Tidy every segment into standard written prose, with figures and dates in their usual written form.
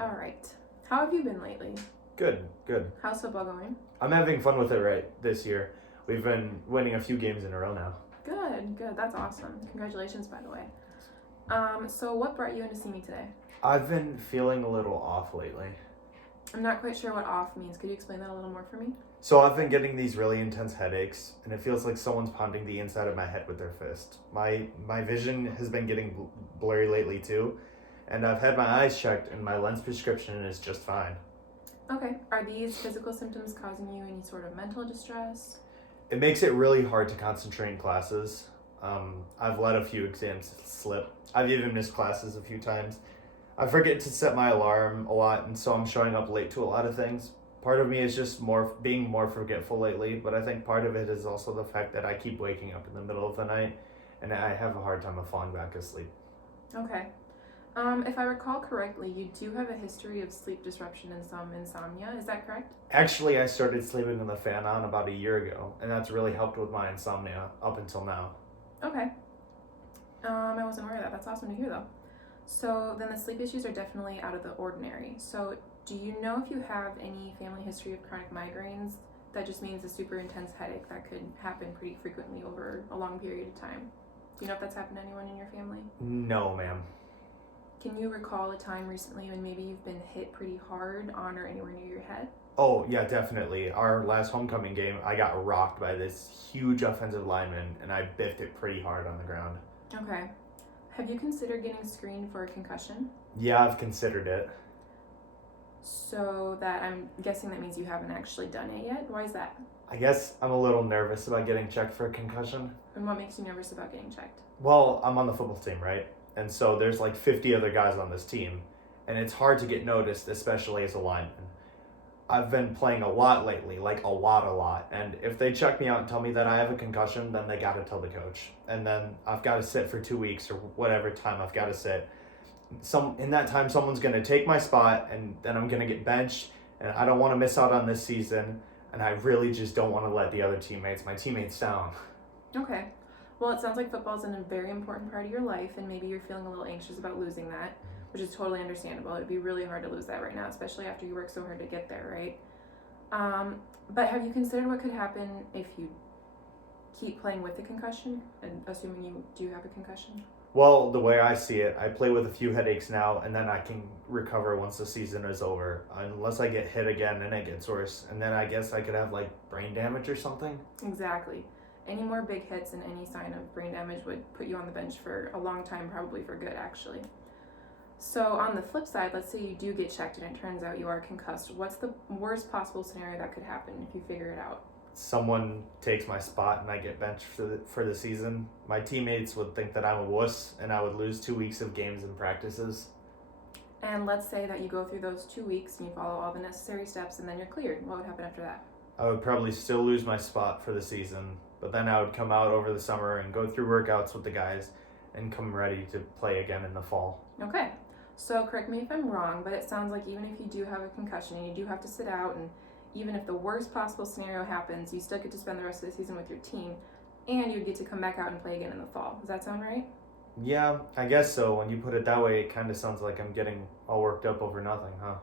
All right. How have you been lately? Good, good. How's football going? I'm having fun with it right this year. We've been winning a few games in a row now. Good, good. That's awesome. Congratulations, by the way. So what brought you in to see me today? I've been feeling a little off lately. I'm not quite sure what off means. Could you explain that a little more for me? So I've been getting these really intense headaches, and it feels like someone's pounding the inside of my head with their fist. My vision has been getting blurry lately too, and I've had my eyes checked, and my lens prescription is just fine. Okay. Are these physical symptoms causing you any sort of mental distress? It makes it really hard to concentrate in classes. I've let a few exams slip. I've even missed classes a few times. I forget to set my alarm a lot, and so I'm showing up late to a lot of things. Part of me is just being more forgetful lately, but I think part of it is also the fact that I keep waking up in the middle of the night, and I have a hard time of falling back asleep. Okay. If I recall correctly, you do have a history of sleep disruption and some insomnia. Is that correct? Actually, I started sleeping with the fan on about a year ago, and that's really helped with my insomnia up until now. Okay. I wasn't aware of that. That's awesome to hear, though. So then the sleep issues are definitely out of the ordinary. So do you know if you have any family history of chronic migraines? That just means a super intense headache that could happen pretty frequently over a long period of time. Do you know if that's happened to anyone in your family? No, ma'am. Can you recall a time recently when maybe you've been hit pretty hard on or anywhere near your head? Oh, yeah, definitely. Our last homecoming game, I got rocked by this huge offensive lineman, and I biffed it pretty hard on the ground. Okay. Have you considered getting screened for a concussion? Yeah, I've considered it. So that I'm guessing that means you haven't actually done it yet. Why is that? I guess I'm a little nervous about getting checked for a concussion. And what makes you nervous about getting checked? Well, I'm on the football team, right? And so there's like 50 other guys on this team, and it's hard to get noticed, especially as a lineman. I've been playing a lot lately, like a lot. And if they check me out and tell me that I have a concussion, then they gotta tell the coach. And then I've gotta sit for 2 weeks or whatever time I've gotta sit. In that time, someone's gonna take my spot, and then I'm gonna get benched. And I don't want to miss out on this season. And I really just don't want to let my teammates down. Okay. Well, it sounds like football is a very important part of your life, and maybe you're feeling a little anxious about losing that, which is totally understandable. It'd be really hard to lose that right now, especially after you work so hard to get there, right? But have you considered what could happen if you keep playing with the concussion, and assuming you do have a concussion? Well, the way I see it, I play with a few headaches now, and then I can recover once the season is over. Unless I get hit again and it gets worse, and then I guess I could have like brain damage or something. Exactly. Any more big hits and any sign of brain damage would put you on the bench for a long time, probably for good, actually. So on the flip side, let's say you do get checked and it turns out you are concussed. What's the worst possible scenario that could happen if you figure it out? Someone takes my spot and I get benched for the season. My teammates would think that I'm a wuss, and I would lose 2 weeks of games and practices. And let's say that you go through those 2 weeks and you follow all the necessary steps and then you're cleared. What would happen after that? I would probably still lose my spot for the season, but then I would come out over the summer and go through workouts with the guys and come ready to play again in the fall. Okay. So correct me if I'm wrong, but it sounds like even if you do have a concussion and you do have to sit out, and even if the worst possible scenario happens, you still get to spend the rest of the season with your team, and you get to come back out and play again in the fall. Does that sound right? Yeah, I guess so. When you put it that way, it kind of sounds like I'm getting all worked up over nothing, huh?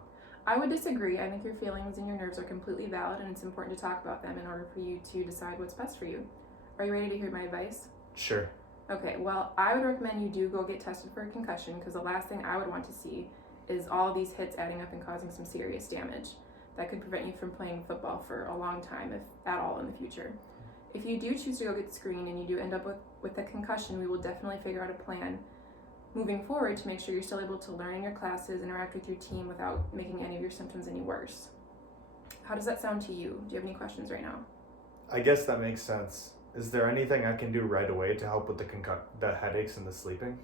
I would disagree. I think your feelings and your nerves are completely valid, and it's important to talk about them in order for you to decide what's best for you. Are you ready to hear my advice? Sure. Okay, well, I would recommend you do go get tested for a concussion, because the last thing I would want to see is all these hits adding up and causing some serious damage that could prevent you from playing football for a long time, if at all, in the future. If you do choose to go get screened and you do end up with a concussion, we will definitely figure out a plan moving forward to make sure you're still able to learn in your classes, interact with your team without making any of your symptoms any worse. How does that sound to you? Do you have any questions right now? I guess that makes sense. Is there anything I can do right away to help with the headaches and the sleeping?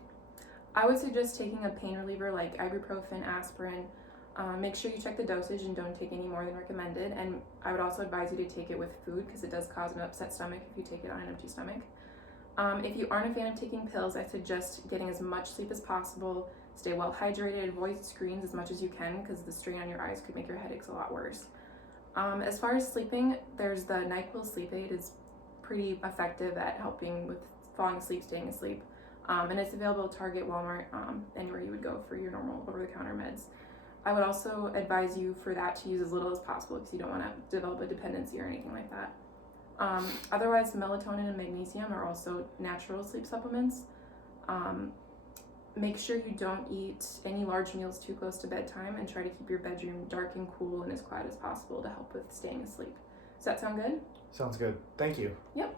I would suggest taking a pain reliever like ibuprofen, aspirin. Make sure you check the dosage and don't take any more than recommended. And I would also advise you to take it with food, because it does cause an upset stomach if you take it on an empty stomach. If you aren't a fan of taking pills, I suggest getting as much sleep as possible. Stay well hydrated, avoid screens as much as you can, because the strain on your eyes could make your headaches a lot worse. As far as sleeping, there's the NyQuil sleep aid. Is pretty effective at helping with falling asleep, staying asleep. And it's available at Target, Walmart, anywhere you would go for your normal over-the-counter meds. I would also advise you for that to use as little as possible because you don't want to develop a dependency or anything like that. Otherwise, melatonin and magnesium are also natural sleep supplements. Make sure you don't eat any large meals too close to bedtime, and try to keep your bedroom dark and cool and as quiet as possible to help with staying asleep. Does that sound good? Sounds good. Thank you. Yep.